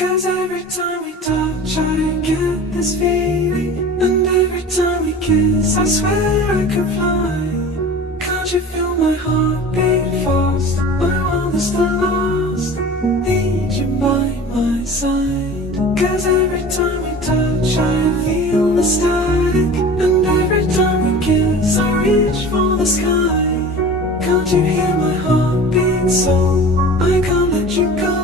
'Cause every time we touch I get this feeling, and every time we kiss I swear I could fly. Can't you feel my heart beat fast? My world is still lost, need you by my side. 'Cause every time we touch I feel the static, and every time we kiss I reach for the sky. Can't you hear my heart beat so I can't let you go?